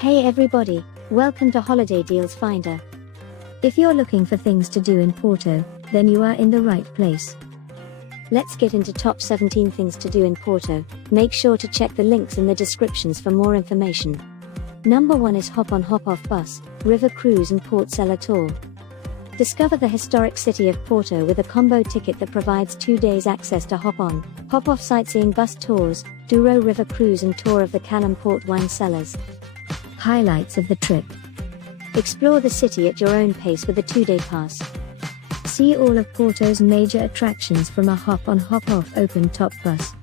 Hey everybody, welcome to Holiday Deals Finder. If you're looking for things to do in Porto, then you are in the right place. Let's get into top 17 things to do in Porto. Make sure to check the links in the descriptions for more information. Number 1 is Hop On Hop Off Bus, River Cruise and Port Cellar Tour. Discover the historic city of Porto with a combo ticket that provides 2 days access to Hop On, Hop Off sightseeing bus tours, Douro River Cruise and tour of the Calum Port wine cellars. Highlights of the trip. Explore the city at your own pace with a 2-day pass. See all of Porto's major attractions from a hop-on hop-off open-top bus.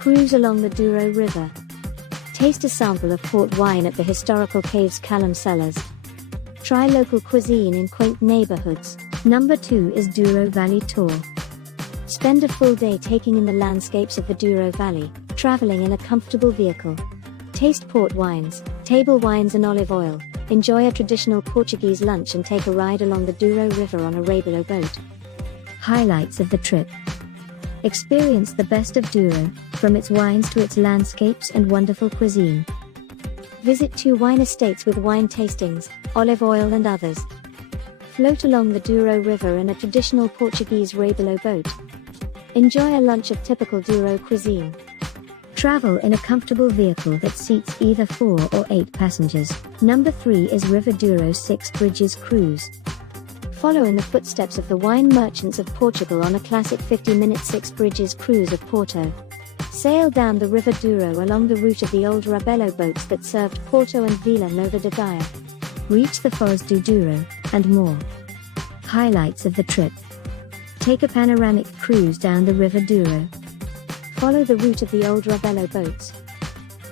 Cruise along the Douro River. Taste a sample of port wine at the historical caves Calum Cellars. Try local cuisine in quaint neighborhoods. Number 2 is Douro Valley Tour. Spend a full day taking in the landscapes of the Douro Valley, traveling in a comfortable vehicle. Taste port wines, table wines and olive oil. Enjoy a traditional Portuguese lunch and take a ride along the Douro River on a Rabelo boat. Highlights of the trip. Experience the best of Douro, from its wines to its landscapes and wonderful cuisine. Visit 2 wine estates with wine tastings, olive oil and others. Float along the Douro River in a traditional Portuguese Rabelo boat. Enjoy a lunch of typical Douro cuisine. Travel in a comfortable vehicle that seats either 4 or 8 passengers. Number 3 is River Douro 6 Bridges Cruise. Follow in the footsteps of the wine merchants of Portugal on a classic 50-minute 6 Bridges cruise of Porto. Sail down the River Douro along the route of the old Rabelo boats that served Porto and Vila Nova de Gaia. Reach the Foz do Douro, and more. Highlights of the trip. Take a panoramic cruise down the River Douro. Follow the route of the old Rabelo boats.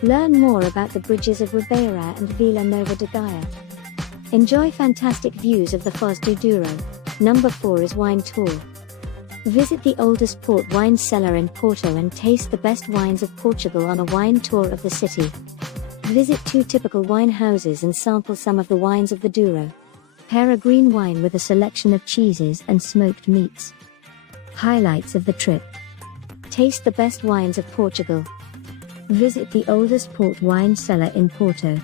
Learn more about the bridges of Ribeira and Vila Nova de Gaia. Enjoy fantastic views of the Foz do Douro. Number 4 is Wine Tour. Visit the oldest port wine cellar in Porto and taste the best wines of Portugal on a wine tour of the city. Visit 2 typical wine houses and sample some of the wines of the Douro. Pair a green wine with a selection of cheeses and smoked meats. Highlights of the trip. Taste the best wines of Portugal. Visit the oldest port wine cellar in Porto.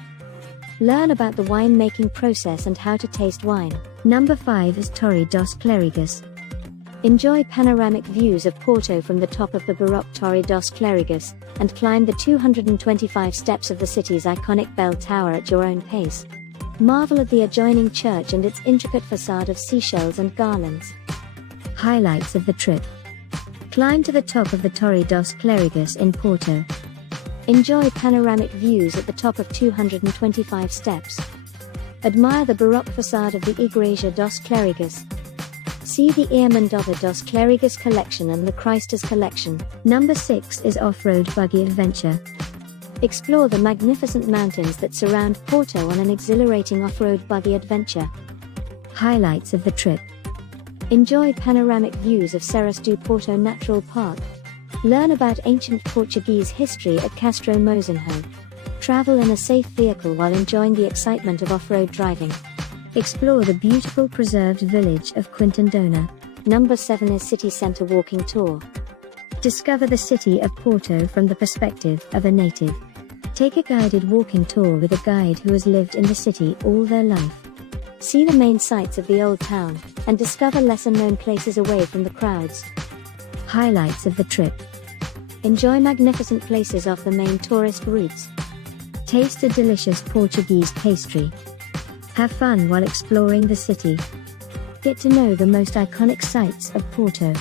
Learn about the winemaking process and how to taste wine. Number 5 is Torre dos Clerigos. Enjoy panoramic views of Porto from the top of the Baroque Torre dos Clerigos, and climb the 225 steps of the city's iconic bell tower at your own pace. Marvel at the adjoining church and its intricate facade of seashells and garlands. Highlights of the trip. Climb to the top of the Torre dos Clerigos in Porto. Enjoy panoramic views at the top of 225 steps. Admire the Baroque facade of the Igreja dos Clerigos. See the Irmandade dos Clerigos collection and the Christus collection. Number 6 is Off-Road Buggy Adventure. Explore the magnificent mountains that surround Porto on an exhilarating off-road buggy adventure. Highlights of the trip. Enjoy panoramic views of Serras do Porto Natural Park. Learn about ancient Portuguese history at Castro Mozinho. Travel in a safe vehicle while enjoying the excitement of off-road driving. Explore the beautiful preserved village of Quintandona. Number 7 is City Centre Walking Tour. Discover the city of Porto from the perspective of a native. Take a guided walking tour with a guide who has lived in the city all their life. See the main sights of the old town, and discover lesser-known places away from the crowds. Highlights of the trip. Enjoy magnificent places off the main tourist routes. Taste a delicious Portuguese pastry. Have fun while exploring the city. Get to know the most iconic sights of Porto.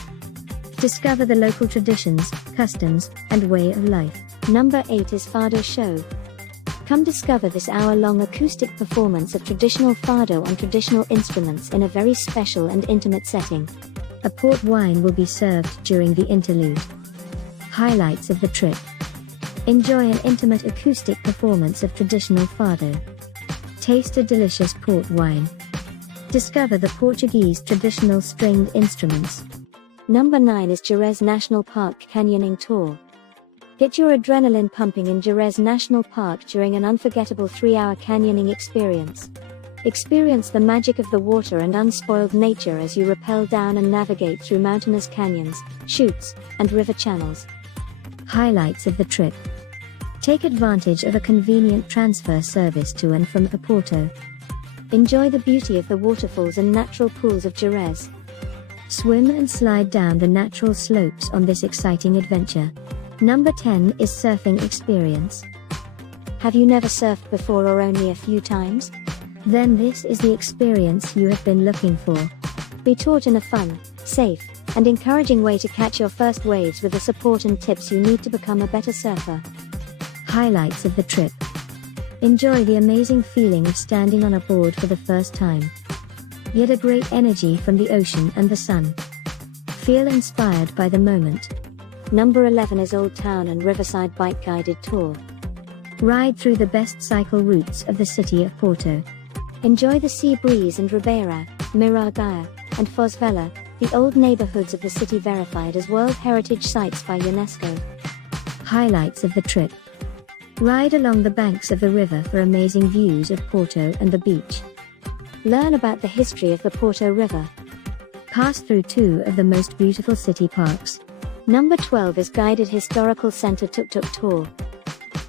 Discover the local traditions, customs, and way of life. Number 8 is Fado Show. Come discover this hour-long acoustic performance of traditional fado on traditional instruments in a very special and intimate setting. A port wine will be served during the interlude. Highlights of the trip. Enjoy an intimate acoustic performance of traditional fado. Taste a delicious port wine. Discover the Portuguese traditional stringed instruments. Number 9 is Gerês National Park Canyoning Tour. Get your adrenaline pumping in Gerês National Park during an unforgettable 3-hour canyoning experience. Experience the magic of the water and unspoiled nature as you rappel down and navigate through mountainous canyons, chutes, and river channels. Highlights of the trip. Take advantage of a convenient transfer service to and from Porto. Enjoy the beauty of the waterfalls and natural pools of Gerês. Swim and slide down the natural slopes on this exciting adventure. Number 10 is surfing experience. Have you never surfed before or only a few times? Then this is the experience you have been looking for. Be taught in a fun, safe, and encouraging way to catch your first waves with the support and tips you need to become a better surfer. Highlights of the trip. Enjoy the amazing feeling of standing on a board for the first time. Get a great energy from the ocean and the sun. Feel inspired by the moment. Number 11 is Old Town and Riverside Bike Guided Tour. Ride through the best cycle routes of the city of Porto. Enjoy the sea breeze and Ribeira, Miragaia, and Foz Vela, the old neighborhoods of the city verified as World Heritage Sites by UNESCO. Highlights of the trip. Ride along the banks of the river for amazing views of Porto and the beach. Learn about the history of the Porto River. Pass through two of the most beautiful city parks. Number 12 is Guided Historical Center Tuk-Tuk Tour.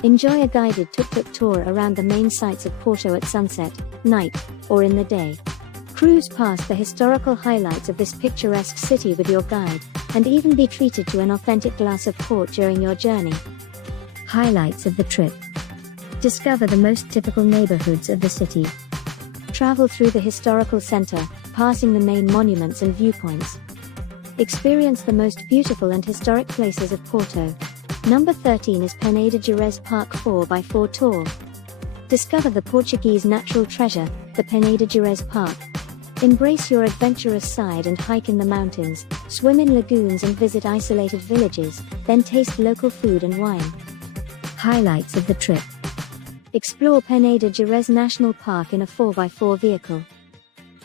Enjoy a guided tuk-tuk tour around the main sites of Porto at sunset, night, or in the day. Cruise past the historical highlights of this picturesque city with your guide, and even be treated to an authentic glass of port during your journey. Highlights of the trip. Discover the most typical neighborhoods of the city. Travel through the historical center, passing the main monuments and viewpoints. Experience the most beautiful and historic places of Porto. Number 13 is Peneda-Gerês Park 4x4 Tour. Discover the Portuguese natural treasure, the Peneda-Gerês Park. Embrace your adventurous side and hike in the mountains, swim in lagoons and visit isolated villages, then taste local food and wine. Highlights of the trip. Explore Peneda-Gerês National Park in a 4x4 vehicle.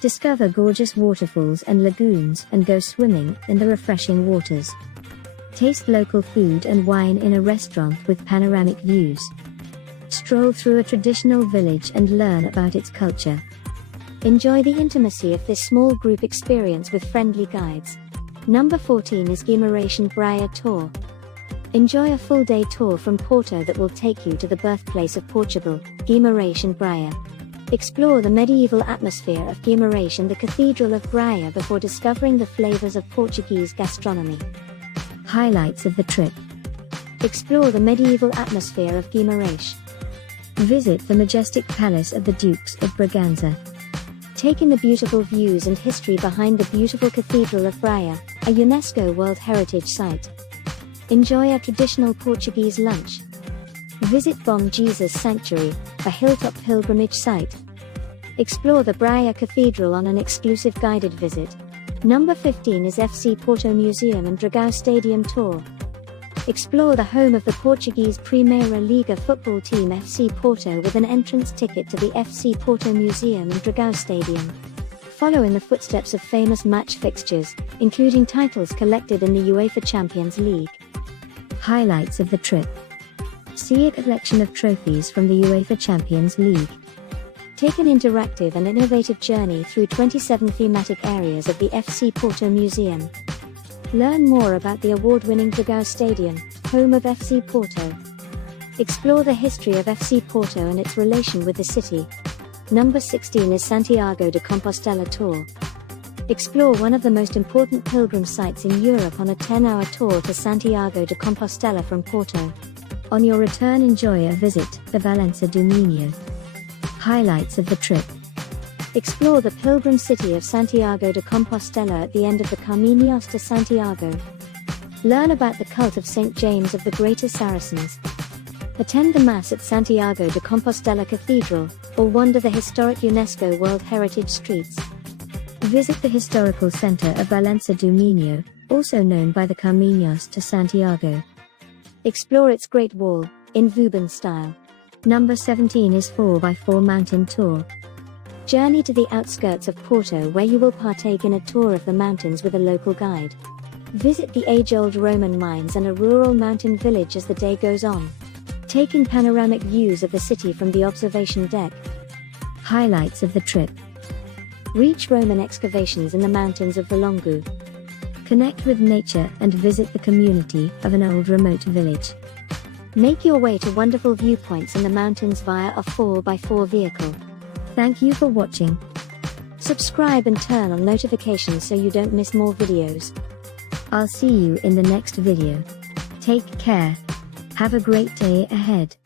Discover gorgeous waterfalls and lagoons and go swimming in the refreshing waters. Taste local food and wine in a restaurant with panoramic views. Stroll through a traditional village and learn about its culture. Enjoy the intimacy of this small group experience with friendly guides. Number 14 is Guimarães and Braga Tour. Enjoy a full-day tour from Porto that will take you to the birthplace of Portugal, Guimarães and Braga. Explore the medieval atmosphere of Guimarães and the Cathedral of Braga before discovering the flavors of Portuguese gastronomy. Highlights of the trip. Explore the medieval atmosphere of Guimarães. Visit the majestic palace of the Dukes of Braganza. Take in the beautiful views and history behind the beautiful Cathedral of Braga, a UNESCO World Heritage Site. Enjoy a traditional Portuguese lunch. Visit Bom Jesus Sanctuary, a hilltop pilgrimage site. Explore the Braga Cathedral on an exclusive guided visit. Number 15 is FC Porto Museum and Dragão Stadium Tour. Explore the home of the Portuguese Primeira Liga football team FC Porto with an entrance ticket to the FC Porto Museum and Dragão Stadium. Follow in the footsteps of famous match fixtures, including titles collected in the UEFA Champions League. Highlights of the trip. See a collection of trophies from the UEFA Champions League. Take an interactive and innovative journey through 27 thematic areas of the FC Porto Museum. Learn more about the award-winning Dragão Stadium, home of FC Porto. Explore the history of FC Porto and its relation with the city. Number 16 is Santiago de Compostela Tour. Explore one of the most important pilgrim sites in Europe on a 10-hour tour to Santiago de Compostela from Porto. On your return, enjoy a visit to Valença do Minho. Highlights of the trip. Explore the pilgrim city of Santiago de Compostela at the end of the Caminhos de Santiago. Learn about the cult of St. James of the Greater Saracens. Attend the Mass at Santiago de Compostela Cathedral, or wander the historic UNESCO World Heritage streets. Visit the historical center of Valença do Minho, also known by the Caminhos to Santiago. Explore its Great Wall, in Vauban style. Number 17 is 4x4 Mountain Tour. Journey to the outskirts of Porto where you will partake in a tour of the mountains with a local guide. Visit the age-old Roman mines and a rural mountain village as the day goes on. Take in panoramic views of the city from the observation deck. Highlights of the trip. Reach Roman excavations in the mountains of Valongo. Connect with nature and visit the community of an old remote village. Make your way to wonderful viewpoints in the mountains via a 4x4 vehicle. Thank you for watching. Subscribe and turn on notifications so you don't miss more videos. I'll see you in the next video. Take care. Have a great day ahead.